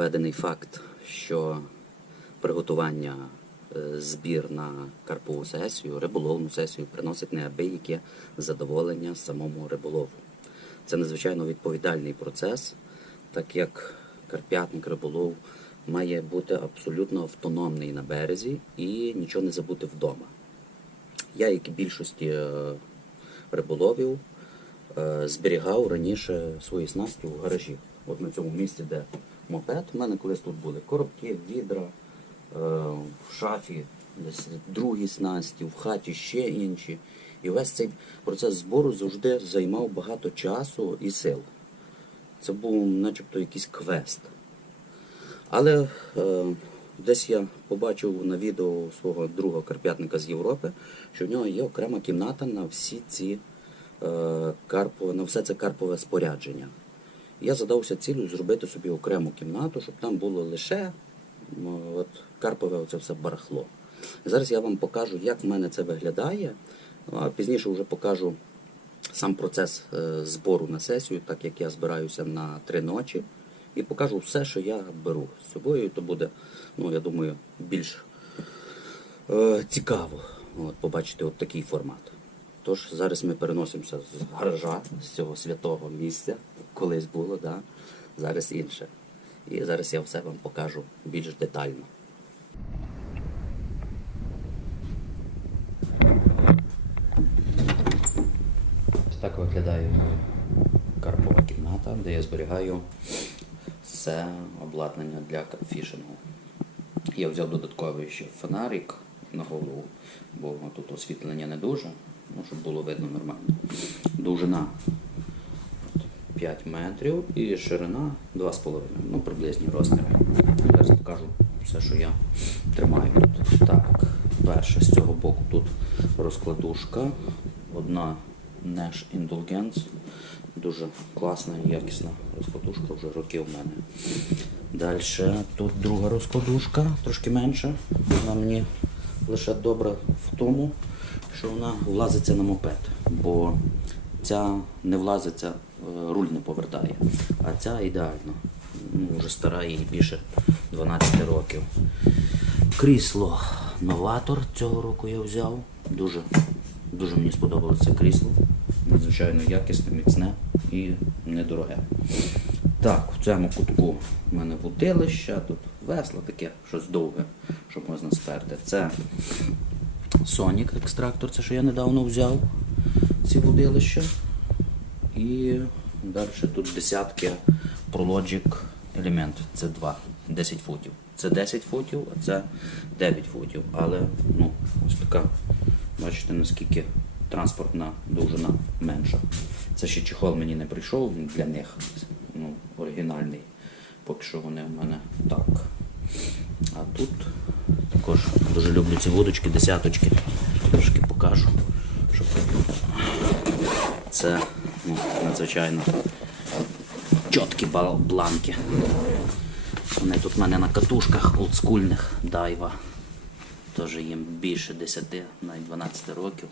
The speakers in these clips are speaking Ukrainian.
доведений факт, що приготування е, збір на карпову сесію, риболовну сесію приносить неабияке задоволення самому риболову. Це надзвичайно відповідальний процес, так як карп'ятник риболов має бути абсолютно автономний на березі і нічого не забути вдома. Я, як і більшості е, риболовів, е, зберігав раніше свої снасті в гаражі. От на цьому місці, де мопед, у мене колись тут були коробки, відра, е, в шафі, десь другі снасті, в хаті ще інші. І весь цей процес збору завжди займав багато часу і сил. Це був начебто якийсь квест. Але е, десь я побачив на відео свого друга карп'ятника з Європи, що в нього є окрема кімната на всі ці е, карпове, на все це карпове спорядження. Я задався цілею зробити собі окрему кімнату, щоб там було лише от, карпове оце все барахло. Зараз я вам покажу, як в мене це виглядає. А пізніше вже покажу сам процес е, збору на сесію, так як я збираюся на три ночі, і покажу все, що я беру з собою. То буде, ну я думаю, більш е, цікаво от, побачити от такий формат. Тож зараз ми переносимося з гаража, з цього святого місця, колись було, да? зараз інше. І зараз я все вам покажу більш детально. Ось так виглядає карпова кімната, де я зберігаю все обладнання для фішингу. Я взяв додатковий ще фонарик на голову, бо тут освітлення не дуже, ну, щоб було видно нормально. Довжина 5 метрів і ширина 2,5, ну приблизні розміри. Зараз покажу все, що я тримаю тут. Так, перше з цього боку тут розкладушка, одна Nash Indulgence. Дуже класна і якісна розкладушка, вже роки в мене. Далі тут друга розкладушка, трошки менша. Вона мені лише добра в тому, що вона влазиться на мопед, бо ця не влазиться, е, руль не повертає, а ця ідеально. Ну, вже стара їй більше 12 років. Крісло новатор цього року я взяв. Дуже, дуже мені сподобалося крісло. Надзвичайно якісне, міцне і недороге. Так, в цьому кутку в мене вудилище, тут весло таке, щось довге, щоб можна сперти. Це Sonic екстрактор, це що я недавно взяв, ці вудилища. І далі тут десятки ProLogic елемент. Це 2, 10 футів. Це 10 футів, а це 9 футів. Але ну, ось така, бачите, наскільки транспортна довжина менша. Це ще чехол мені не прийшов для них. Ну, оригінальний. Поки що вони в мене так. А тут також дуже люблю ці вудочки, десяточки. Трошки покажу. Щоб... Це ну, надзвичайно чіткі бланки. Вони тут в мене на катушках олдскульних дайва. Теж їм більше 10, навіть 12 років.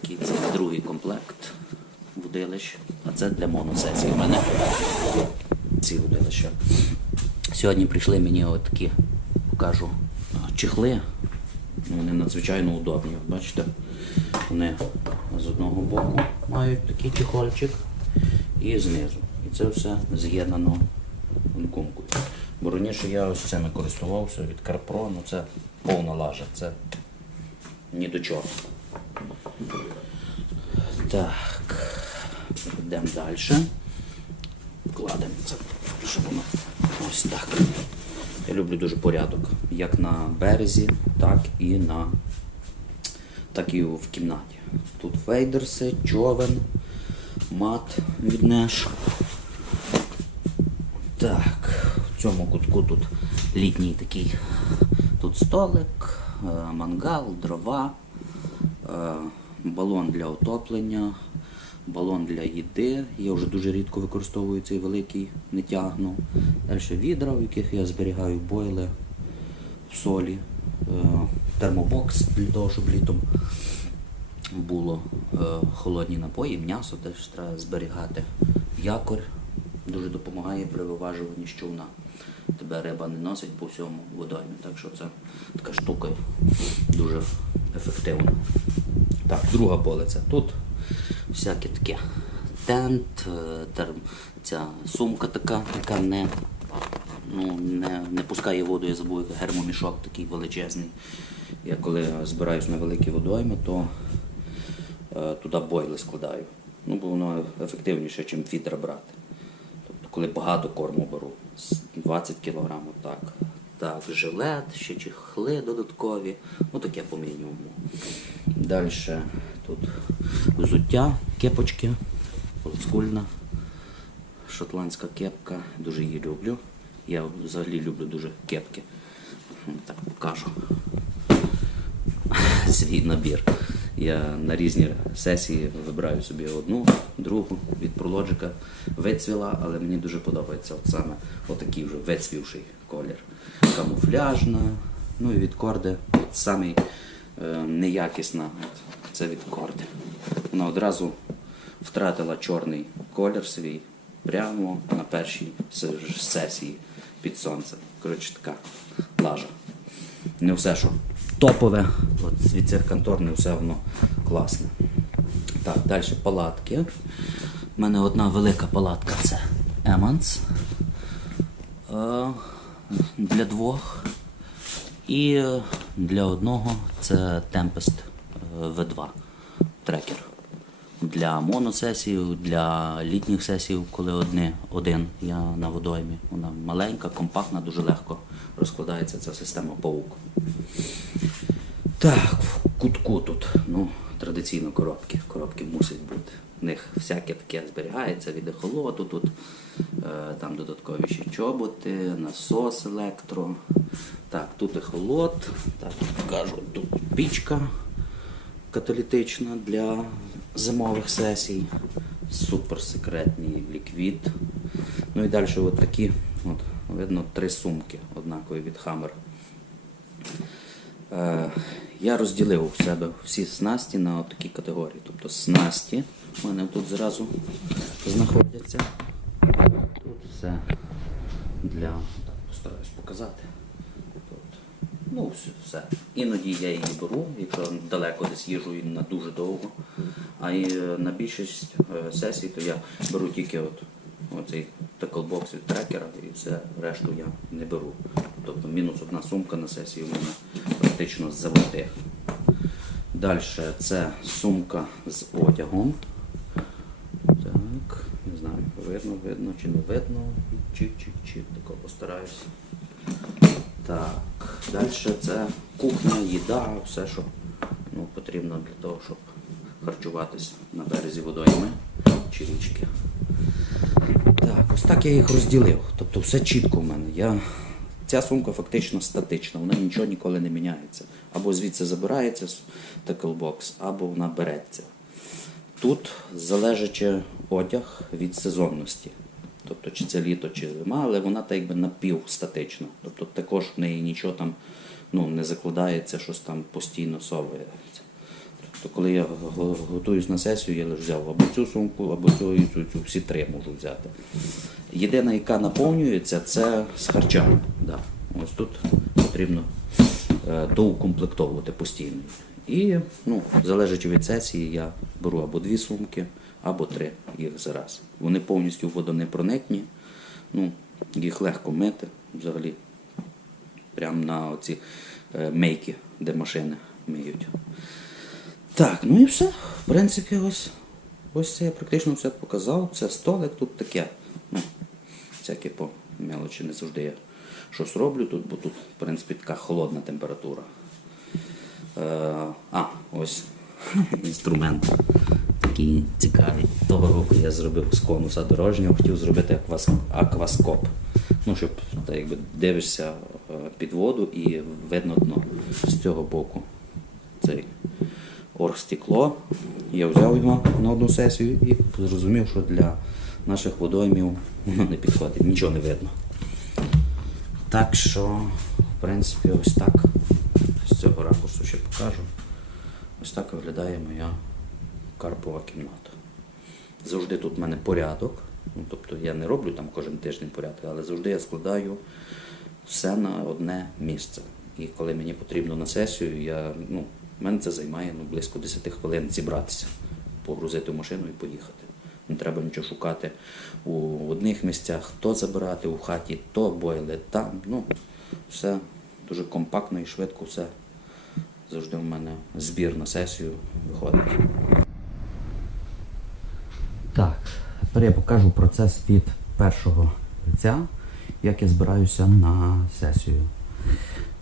Такий це другий комплект вудилищ. А це для моносесії. У мене ці вудилища. Сьогодні прийшли мені отакі, покажу, чехли. Ну, Вони надзвичайно удобні. Бачите, вони з одного боку мають такий чехольчик і знизу. І це все з'єднано гумкою. Бо раніше я ось цими користувався від CarPro, ну це повна лажа, це ні до чого. Так, йдемо далі. Кладемо це, щоб воно ось так. Я люблю дуже порядок, як на березі, так і на так і в кімнаті. Тут фейдерси, човен, мат від Неш. Так, в цьому кутку тут літній такий тут столик, е, мангал, дрова, е, балон для отоплення, балон для їди. Я вже дуже рідко використовую цей великий, не тягну. Далі відра, в яких я зберігаю бойли солі, е, термобокс для того, щоб літом було е, холодні напої, м'ясо теж треба зберігати, якорь дуже допомагає при виважуванні з човна. Тебе риба не носить по всьому водоймі, так що це така штука дуже ефективна. Так, друга полиця. Тут всяке таке тент, е, терм, ця сумка така, яка не, ну, не, не пускає воду, я забув, гермомішок такий величезний. Я коли збираюсь на великі водойми, то е, туди бойли складаю. Ну, бо воно ефективніше, ніж фідер брати. Тобто, коли багато корму беру, 20 кг, так. Так, жилет, ще чехли додаткові, ну таке по мінімуму. Далі тут взуття, кепочки, олдскульна, шотландська кепка, дуже її люблю. Я взагалі люблю дуже кепки. Так покажу свій набір. Я на різні сесії вибираю собі одну, другу від прологіка вицвіла, але мені дуже подобається от саме отакий вже вицвівший колір. Камуфляжна, ну і від корди от самий е, неякісна. От, це від корди. Вона одразу втратила чорний колір свій прямо на першій сесії під сонцем. Коротше, така лажа не все, що топове. От від цих контор не все воно класне. Так, далі палатки. У мене одна велика палатка це Еманс е, для двох. І е, для одного це Tempest V2 трекер. Для моносесій, для літніх сесій, коли одне, один я на водоймі. Вона маленька, компактна, дуже легко розкладається ця система паук. Так, в кутку тут. Ну, традиційно коробки. Коробки мусять бути. В них всяке таке зберігається від ехолоту тут. Е, там додаткові ще чоботи, насос електро. Так, тут ехолот. Так, покажу, тут пічка каталітична для зимових сесій. Супер секретний ліквід. Ну і далі от такі, от, видно, три сумки однакові від Hammer. Е, я розділив у себе всі снасті на такі категорії. Тобто снасті в мене тут зразу знаходяться. Тут все для. Так, постараюсь показати. Ну, вс- все. Іноді я її беру, якщо далеко десь їжу і на дуже довго. А і е, на більшість е, сесій то я беру тільки от, оцей таклбокс від трекера і все, решту я не беру. Тобто мінус одна сумка на сесії у мене практично завжди. Далі це сумка з одягом. Так, не знаю, видно, видно чи не видно. Чик-чик-чик, тако постараюсь. Так, далі це кухня, їда, все, що ну, потрібно для того, щоб харчуватись на березі водойми чи річки. Так, ось так я їх розділив. Тобто все чітко в мене. Я... Ця сумка фактично статична, вона нічого ніколи не міняється. Або звідси забирається з таклбокс, або вона береться. Тут залежачи одяг від сезонності. Тобто, чи це літо, чи зима, але вона так якби напівстатична. Тобто також в неї нічого там ну, не закладається, щось там постійно совається. Тобто, коли я готуюсь на сесію, я лише взяв або цю сумку, або цю цю, цю всі три можу взяти. Єдина, яка наповнюється, це з харчами. Да. Ось тут потрібно е, доукомплектовувати постійно. І, ну, залежачи від сесії, я беру або дві сумки, або три їх зараз. Вони повністю водонепроникні, ну, їх легко мити взагалі. Прямо на оці е, мейки, де машини миють. Так, ну і все. В принципі, ось, ось це я практично все показав. Це столик тут таке. Ну, всяке по мелочі не завжди я щось роблю тут, бо тут, в принципі, така холодна температура. Е, а, ось інструмент такий цікавий. Того року я зробив з конуса дорожнього, хотів зробити аквас, акваскоп. Ну, щоб так, якби дивишся е, під воду і видно дно з цього боку. Цей оргстекло. Я взяв його на одну сесію і зрозумів, що для наших водоймів воно не підходить, нічого не видно. Так що, в принципі, ось так. З цього ракурсу ще покажу. Ось так виглядає моя карпова кімната. Завжди тут в мене порядок. Ну, тобто я не роблю там кожен тиждень порядки, але завжди я складаю все на одне місце. І коли мені потрібно на сесію, я, ну, мене це займає ну, близько 10 хвилин зібратися, погрузити в машину і поїхати. Не треба нічого шукати у одних місцях, то забирати у хаті, то бойли, там. Ну, все дуже компактно і швидко все. Завжди в мене збір на сесію виходить. Так, тепер я покажу процес від першого лиця, як я збираюся на сесію.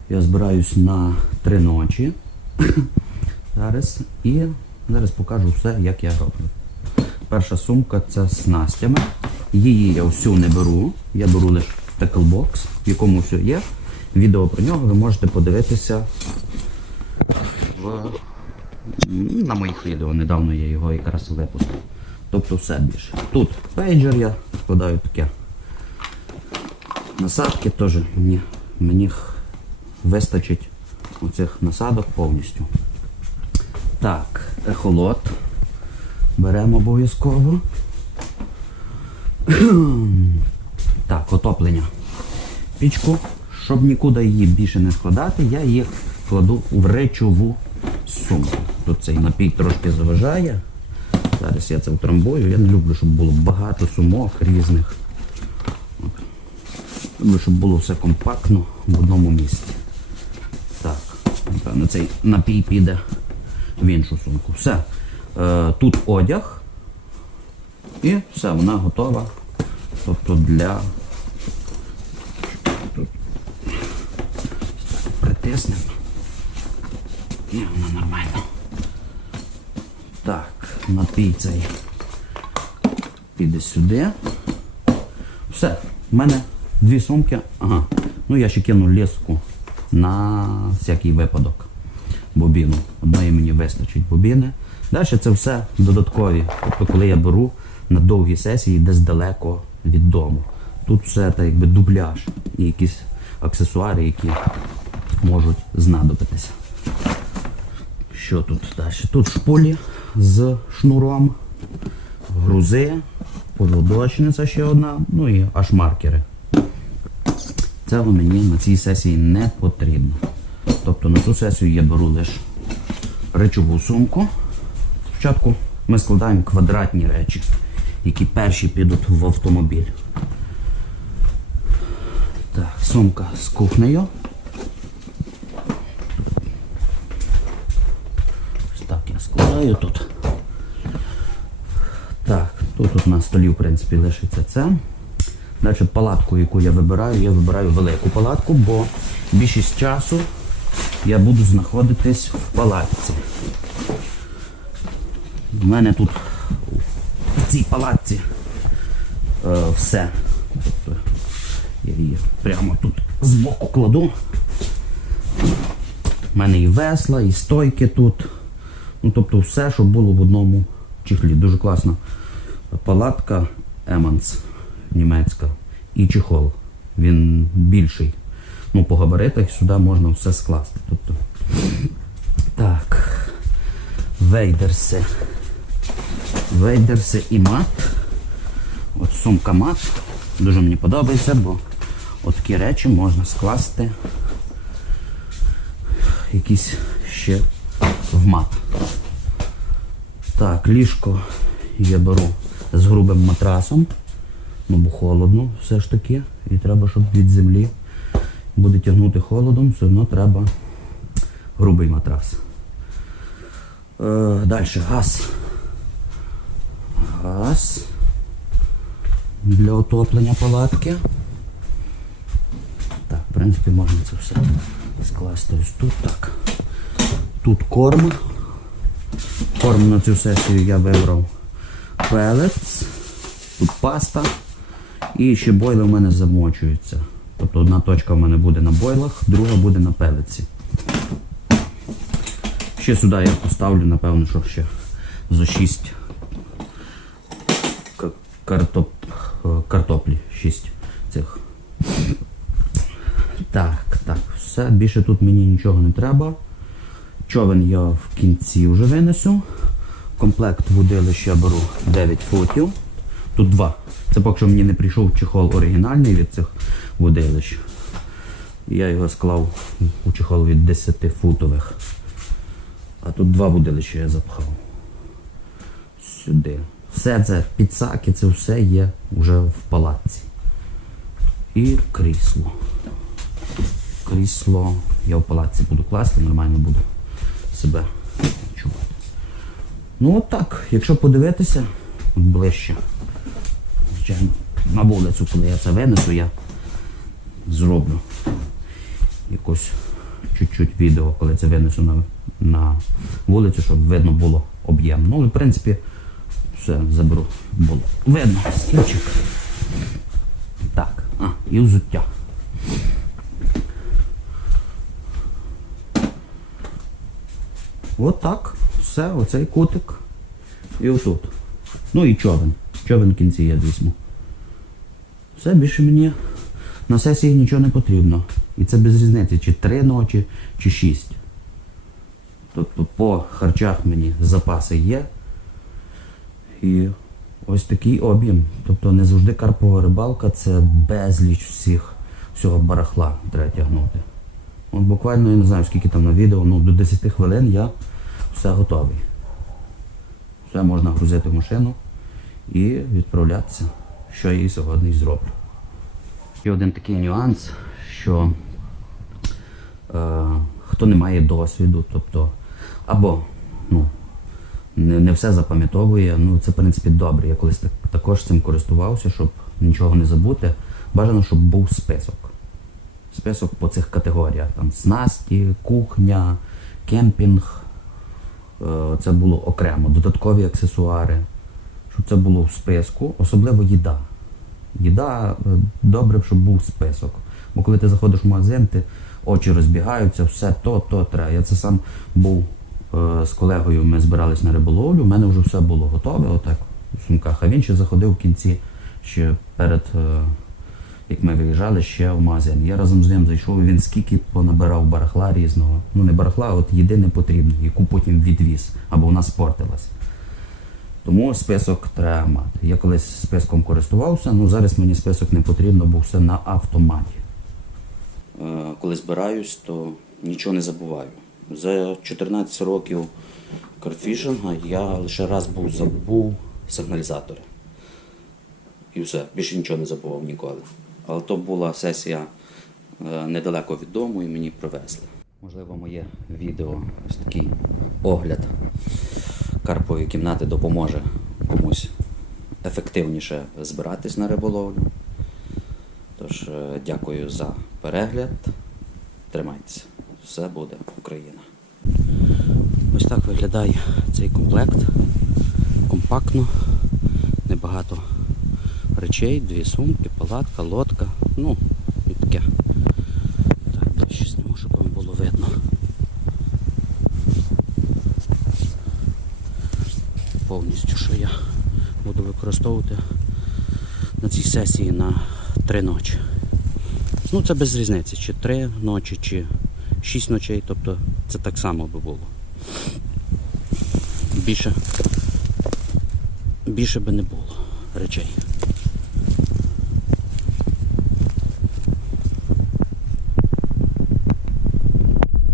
Я збираюсь на три ночі зараз і зараз покажу все, як я роблю. Перша сумка це з снастями. Її я всю не беру, я беру лише теклбокс, в якому все є. Відео про нього ви можете подивитися в, на моїх відео. Недавно я його якраз випустив. Тобто все більше. Тут пейджер я складаю таке. Насадки теж мені, мені вистачить оцих насадок повністю. Так, ехолот. Беремо обов'язково. Так, отоплення. Пічку, щоб нікуди її більше не складати, я їх кладу в речову сумку. Тут цей напій трошки заважає. Зараз я це втрамбую. Я не люблю, щоб було багато сумок різних. Люблю, щоб було все компактно в одному місці. Так, напевно, цей напій піде в іншу сумку. Все. Е, тут одяг. І все, вона готова. Тобто для. Притиснемо. І вона нормально. Так, напій цей піде сюди. Все, в мене дві сумки. Ага. Ну я ще кину ліску на всякий випадок. Бобіну. Одної мені вистачить бобіни. Далі це все додаткові. Тобто, коли я беру на довгі сесії десь далеко від дому. Тут все так якби дубляж і якісь аксесуари, які можуть знадобитися. Що тут далі? Тут шпулі з шнуром, грузи, поводочниця ще одна, ну і аж маркери. Це мені на цій сесії не потрібно. Тобто на ту сесію я беру лише речову сумку. Спочатку ми складаємо квадратні речі, які перші підуть в автомобіль. Так, сумка з кухнею. Ось так я тут. Так, тут от на столі, в принципі, лишиться це. Далі палатку, яку я вибираю, я вибираю велику палатку, бо більшість часу я буду знаходитись в палатці. У мене тут в цій палатці е, все. Тобто я її прямо тут збоку кладу. У мене і весла, і стойки тут. Ну, тобто все, що було в одному чехлі. Дуже класна палатка Еманс німецька і чехол. Він більший. Ну, по габаритах сюди можна все скласти. Тобто, так. Вейдерси. Вейдерси і мат. От сумка мат. Дуже мені подобається, бо от такі речі можна скласти якісь ще в мат. Так, ліжко я беру з грубим матрасом. Ну, бо холодно все ж таки. І треба, щоб від землі буде тягнути холодом, все одно треба грубий матрас. Е, далі газ. Газ для отоплення палатки. Так, в принципі, можна це все скласти ось тут. Так. Тут корм. Корм на цю сесію я вибрав пелець. Тут паста. І ще бойли в мене замочуються. Тобто одна точка в мене буде на бойлах, друга буде на пелеці. Ще сюди я поставлю, напевно, що ще за 6 картоп, е, картоплі. 6 цих. Так, так, все. Більше тут мені нічого не треба. Човен я в кінці вже винесу. Комплект водилища беру 9 футів. Тут два. Це поки що мені не прийшов чехол оригінальний від цих водилищ. Я його склав у чехол від 10-футових. А тут два будилища я запхав. Сюди. Все це підсаки, це все є вже в палаці. І крісло. Крісло я в палаці буду класти, нормально буду себе. Ну от так, якщо подивитися ближче, звичайно, на вулицю, коли я це винесу, я зроблю якось чуть-чуть відео, коли це винесу на, на вулицю, щоб видно було об'єм. Ну, в принципі, все, заберу. Було. Видно, стільчик. Так, а, і взуття. От. Все, оцей кутик. І отут. Ну і човен. Човен в кінці я візьму. Все, більше мені на сесії нічого не потрібно. І це без різниці, чи три ночі, чи шість. Тобто по харчах мені запаси є. І ось такий об'єм. Тобто не завжди карпова рибалка це безліч всіх, всього барахла треба тягнути. Буквально я не знаю, скільки там на відео, ну до 10 хвилин я все готовий. Все можна грузити в машину і відправлятися, що я і сьогодні зроблю. Ще один такий нюанс, що е, хто не має досвіду, тобто або ну, не, не все запам'ятовує, ну це в принципі добре. Я колись так, також цим користувався, щоб нічого не забути. Бажано, щоб був список. Список по цих категоріях. Там снасті, кухня, кемпінг. Е, Це було окремо, додаткові аксесуари. Щоб це було в списку, особливо їда. Їда е, добре, щоб був список. Бо коли ти заходиш в магазин, ти очі розбігаються, все то, то треба. Я це сам був е, з колегою, ми збирались на риболовлю, у мене вже все було готове, отак в сумках. А він ще заходив в кінці, ще перед, як ми виїжджали, ще в магазин. Я разом з ним зайшов, і він скільки понабирав барахла різного. Ну не барахла, а от їди не потрібно, яку потім відвіз, або вона спортилась. Тому список треба мати. Я колись списком користувався, ну зараз мені список не потрібно, бо все на автоматі. Е, Коли збираюсь, то нічого не забуваю. За 14 років карфішинга я лише раз був забув сигналізатори. І все, більше нічого не забував ніколи. Але то була сесія е, недалеко від дому і мені привезли. Можливо, моє відео, ось такий огляд карпової кімнати допоможе комусь ефективніше збиратись на риболовлю. Тож, е, дякую за перегляд. Тримайтеся. Все буде Україна. Ось так виглядає цей комплект. Компактно, небагато речей, дві сумки, палатка, лодка. Ну, і таке. Так, далі зніму, щоб вам було видно. Повністю, що я буду використовувати на цій сесії на три ночі. Ну, це без різниці, чи три ночі, чи шість ночей, тобто це так само би було. Більше, більше би не було речей.